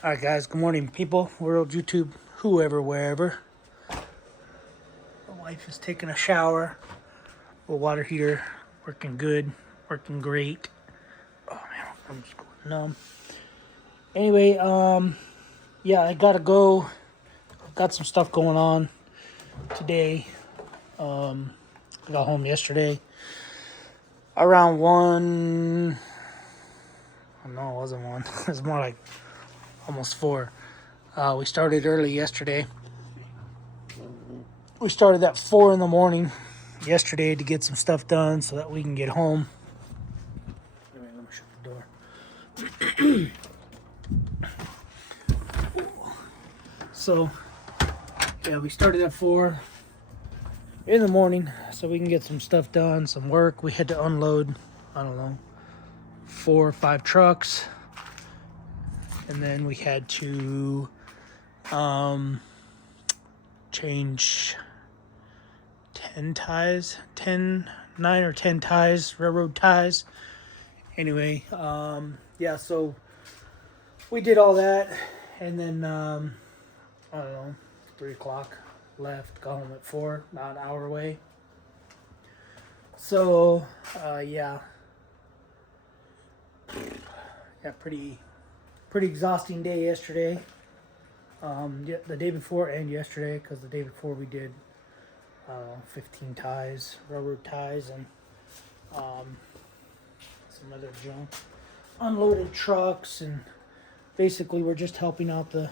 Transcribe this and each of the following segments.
Alright guys, good morning people, world, YouTube, whoever, wherever. My wife is taking a shower. The water heater working good, working great. Oh man, I'm just going numb. Anyway, yeah, I gotta go. Got some stuff going on today. I got home yesterday around 1. Oh, no, it wasn't 1. It was more like almost 4. We started early yesterday. We started at 4 in the morning yesterday to get some stuff done so that we can get home. Anyway, let me shut the door. So, yeah, we started at 4 in the morning so we can get some stuff done, some work. We had to unload, I don't know, 4 or 5 trucks. And then we had to change 9 or 10 ties, railroad ties. Anyway, yeah, so we did all that, and then I don't know, 3 o'clock left, got home at 4, about an hour away. So yeah, pretty exhausting day yesterday. Yeah, the day before and yesterday, because the day before we did 15 ties, railroad ties, and some other junk. Unloaded trucks, and basically we're just helping out the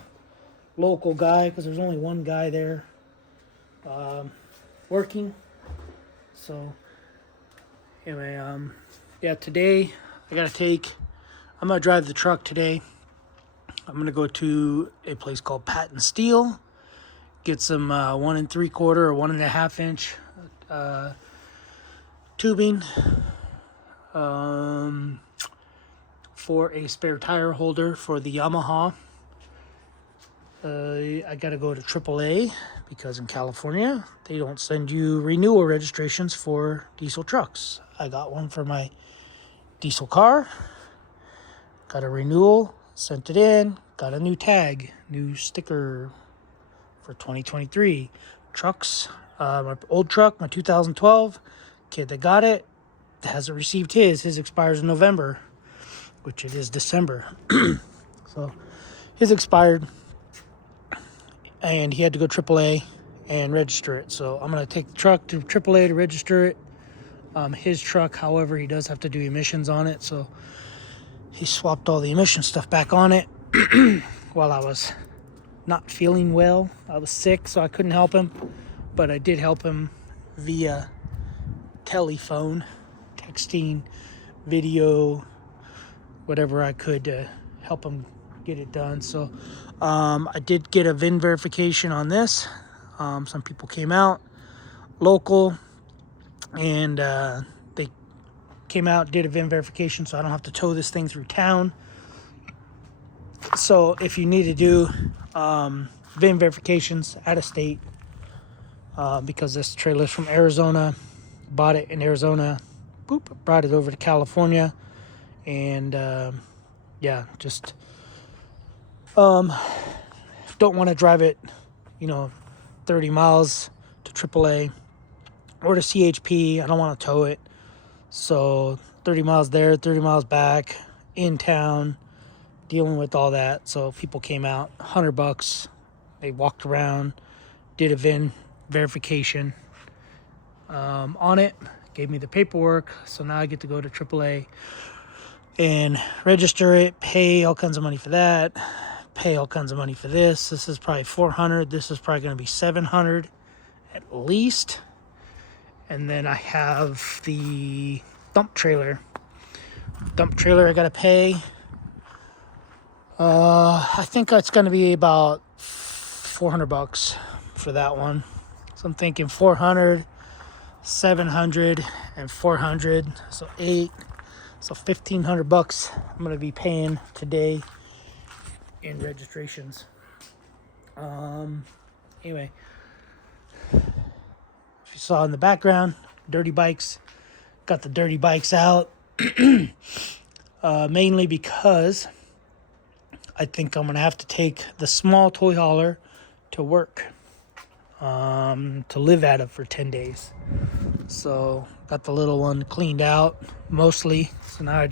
local guy because there's only one guy there working. So anyway, yeah, today I'm gonna drive the truck today. I'm gonna go to a place called Patent Steel, get some 1 3/4 or 1.5 inch tubing for a spare tire holder for the Yamaha. I gotta go to AAA because in California they don't send you renewal registrations for diesel trucks. I got one for my diesel car, got a renewal, sent it in, got a new tag, new sticker for 2023 trucks. My old truck, my 2012 kid that got it hasn't received his expires in November, which it is December. So his expired, and he had to go AAA and register it. So I'm going to take the truck to AAA to register it. His truck, however, he does have to do emissions on it, so he swapped all the emission stuff back on it while I was not feeling well. I was sick, so I couldn't help him, but I did help him via telephone, texting, video, whatever I could to help him get it done. So I did get a VIN verification on this. Some people came out local, and they came out, did a VIN verification, so I don't have to tow this thing through town. So if you need to do VIN verifications out of state, because this trailer's from Arizona, bought it in Arizona, brought it over to California, and yeah, just don't want to drive it, 30 miles to AAA or to CHP. I don't want to tow it. So 30 miles there, 30 miles back, in town, dealing with all that. So people came out, $100. They walked around, did a VIN verification on it, gave me the paperwork. So now I get to go to AAA and register it, pay all kinds of money for that, pay all kinds of money for this. This is probably $400. This is probably going to be $700 at least. And then I have the dump trailer. I got to pay. I think it's going to be about $400 for that one. So I'm thinking 400, 700, and 400. So 8. So $1,500 I'm going to be paying today in registrations. Anyway, if you saw in the background, dirty bikes. Got the dirty bikes out. Mainly because I think I'm going to have to take the small toy hauler to work, to live at it for 10 days. So got the little one cleaned out mostly. So now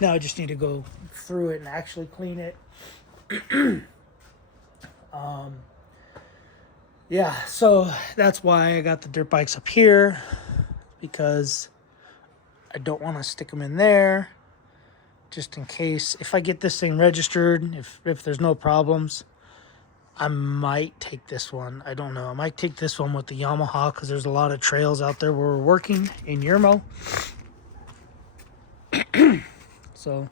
I just need to go through it and actually clean it. Yeah, so that's why I got the dirt bikes up here, because I don't want to stick them in there, just in case. If I get this thing registered, if there's no problems, I might take this one. I don't know. I might take this one with the Yamaha, because there's a lot of trails out there where we're working in Yermo. So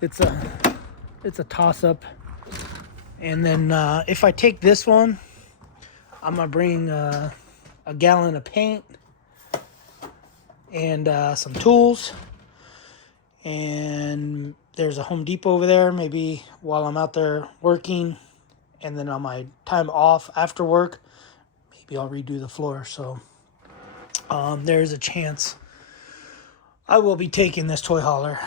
it's a toss-up. And then if I take this one, I'm going to bring a gallon of paint and some tools. And there's a Home Depot over there. Maybe while I'm out there working, and then on my time off after work, maybe I'll redo the floor. So there's a chance I will be taking this toy hauler.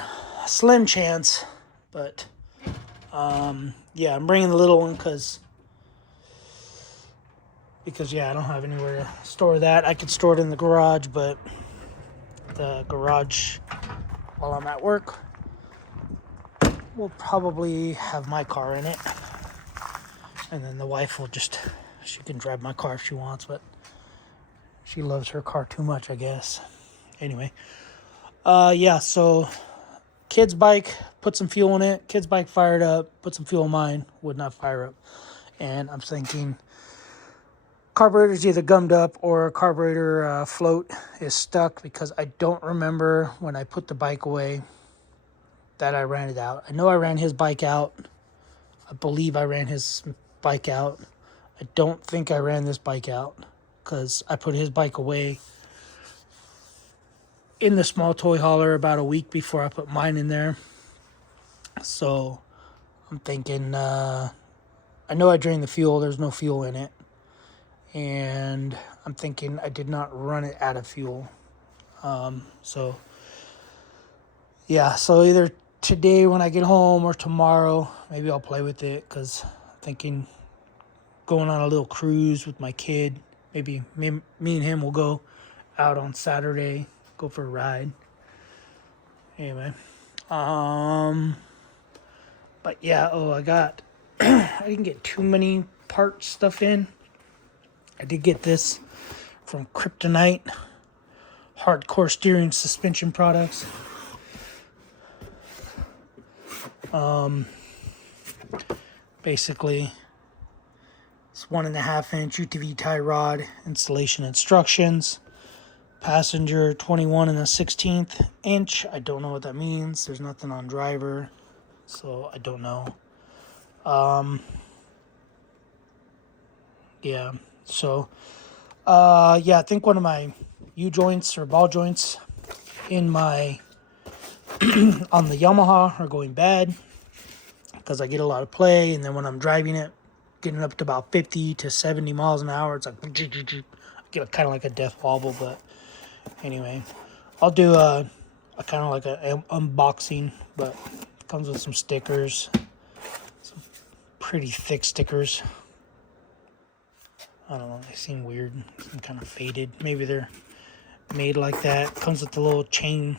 A slim chance, but yeah, I'm bringing the little one because yeah, I don't have anywhere to store that. I could store it in the garage, but the garage, while I'm at work, will probably have my car in it. And then the wife will she can drive my car if she wants, but she loves her car too much, I guess. Anyway, yeah, so kid's bike, put some fuel in it. Kid's bike fired up, put some fuel in mine, would not fire up. And I'm thinking carburetor's either gummed up or carburetor float is stuck, because I don't remember when I put the bike away that I ran it out. I know I ran his bike out. I believe I ran his bike out. I don't think I ran this bike out, because I put his bike away in the small toy hauler about a week before I put mine in there. So I'm thinking, I know I drained the fuel. There's no fuel in it. And I'm thinking I did not run it out of fuel. So yeah, so either today when I get home or tomorrow, maybe I'll play with it, because I'm thinking going on a little cruise with my kid. Maybe me and him will go out on Saturday, go for a ride. Anyway, but yeah, I didn't get too many part stuff in. I did get this from Kryptonite, hardcore steering suspension products. Basically, it's 1.5 inch UTV tie rod, installation instructions, passenger 21 1/16 inch. I don't know what that means. There's nothing on driver, so I don't know. Yeah. So, yeah, I think one of my U-joints or ball joints in my on the Yamaha are going bad, because I get a lot of play, and then when I'm driving it, getting up to about 50 to 70 miles an hour, it's like I get kind of like a death wobble. But anyway, I'll do a kind of like an unboxing, but it comes with some stickers, some pretty thick stickers. I don't know, they seem weird, some kind of faded. Maybe they're made like that. Comes with the little chain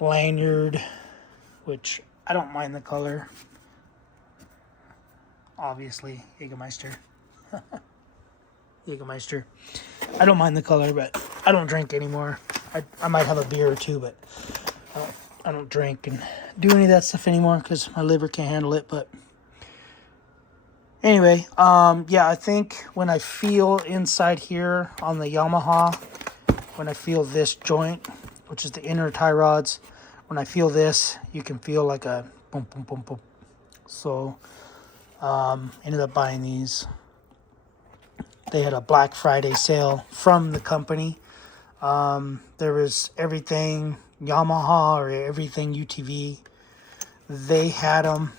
lanyard, which I don't mind the color. Obviously, Jägermeister. Jägermeister. I don't mind the color, but I don't drink anymore. I might have a beer or two, but I don't drink and do any of that stuff anymore, because my liver can't handle it. But anyway, yeah, I think when I feel inside here on the Yamaha, when I feel this joint, which is the inner tie rods, when I feel this, you can feel like a boom, boom, boom, boom. So, ended up buying these. They had a Black Friday sale from the company. There was everything Yamaha or everything UTV. They had them.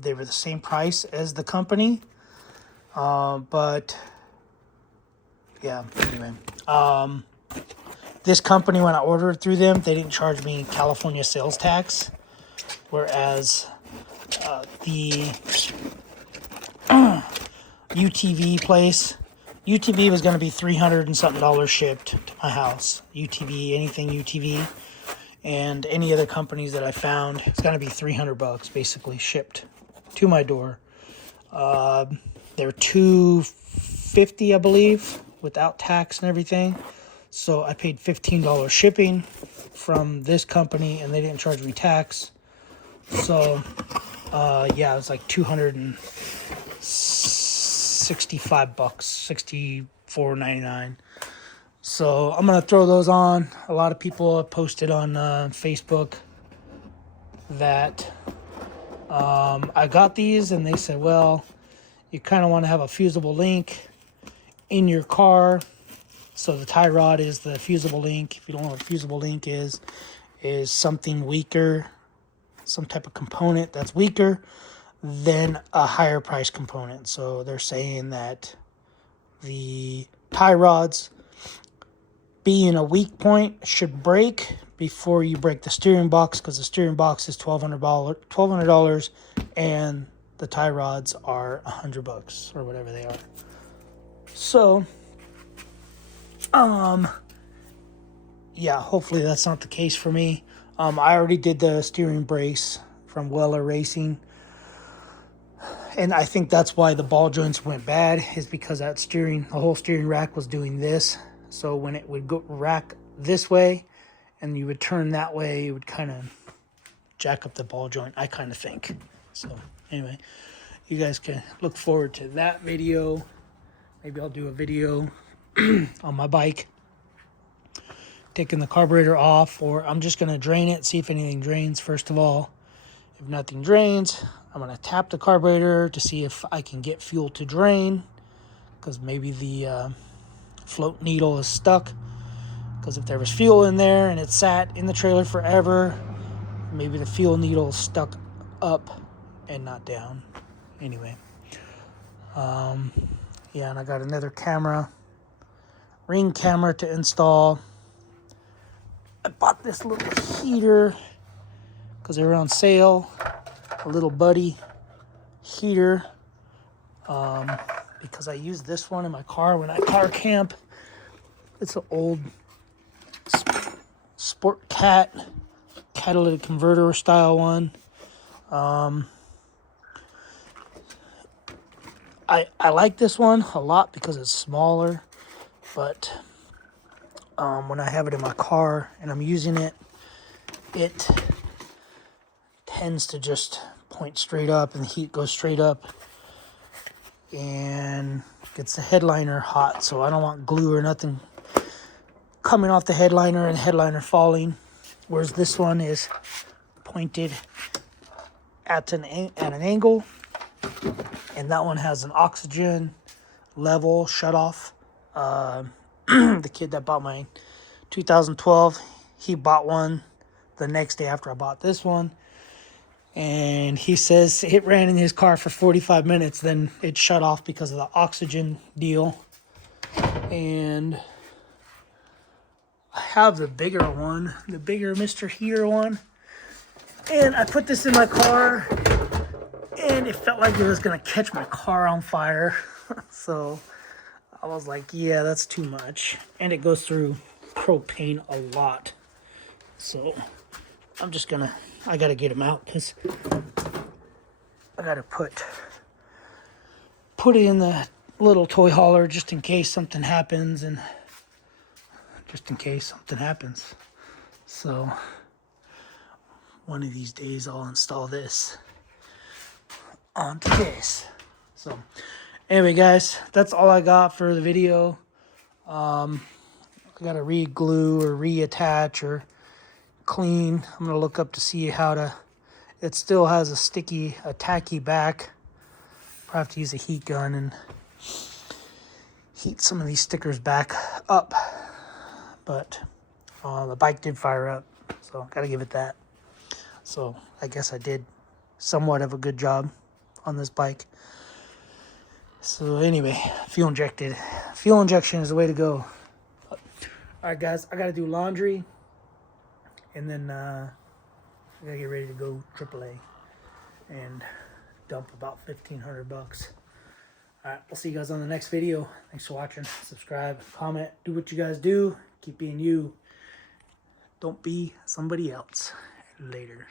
They were the same price as the company. But yeah, anyway. This company, when I ordered through them, they didn't charge me California sales tax. whereas the UTV place, UTV was going to be $300 and something shipped to my house. UTV, anything UTV, and any other companies that I found, it's going to be $300 basically shipped to my door. They're $250, I believe, without tax and everything. So I paid $15 shipping from this company, and they didn't charge me tax. So yeah, it was like $265, $64.99. So I'm gonna throw those on. A lot of people have posted on Facebook that I got these, and they said, well, you kind of want to have a fusible link in your car. So the tie rod is the fusible link. If you don't know what a fusible link is something weaker, some type of component that's weaker than a higher price component. So they're saying that the tie rods, being a weak point, should break before you break the steering box, because the steering box is $1,200 and the tie rods are $100 or whatever they are. So yeah, hopefully that's not the case for me. I already did the steering brace from Weller Racing, and I think that's why the ball joints went bad, is because the whole steering rack was doing this. So when it would go rack this way and you would turn that way, it would kind of jack up the ball joint, I kind of think. So anyway, you guys can look forward to that video. Maybe I'll do a video on my bike taking the carburetor off, or I'm just going to drain it, see if anything drains first of all. If nothing drains, I'm going to tap the carburetor to see if I can get fuel to drain, because maybe the float needle is stuck. Because if there was fuel in there and it sat in the trailer forever, maybe the fuel needle is stuck up and not down. Anyway, yeah, and I got another ring camera to install. I bought this little heater because they were on sale, a little buddy heater, because I use this one in my car when I car camp. It's an old Sport catalytic converter style one. I like this one a lot because it's smaller, but when I have it in my car and I'm using it, it tends to just point straight up, and the heat goes straight up and gets the headliner hot. So I don't want glue or nothing coming off the headliner and headliner falling, whereas this one is pointed at an angle, and that one has an oxygen level shut off. The kid that bought my 2012, he bought one the next day after I bought this one, and he says it ran in his car for 45 minutes, then it shut off because of the oxygen deal. And I have the bigger one, the bigger Mr. Heater one, and I put this in my car, and it felt like it was going to catch my car on fire. So I was like, yeah, that's too much. And it goes through propane a lot. So I'm just going to, I got to get them out, because I got to put it in the little toy hauler just in case something happens, and just in case something happens. So one of these days I'll install this onto this. So anyway, guys, that's all I got for the video. I gotta re-glue or reattach or clean. I'm gonna look up to see how to, it still has a tacky back. Probably have to use a heat gun and heat some of these stickers back up. But the bike did fire up, so gotta give it that. So I guess I did somewhat of a good job on this bike. So anyway, fuel injection is the way to go. All right, guys, I gotta do laundry, and then I gotta get ready to go AAA and dump about 1,500 bucks. Alright, we'll see you guys on the next video. Thanks for watching. Subscribe, comment, do what you guys do. Keep being you. Don't be somebody else. Later.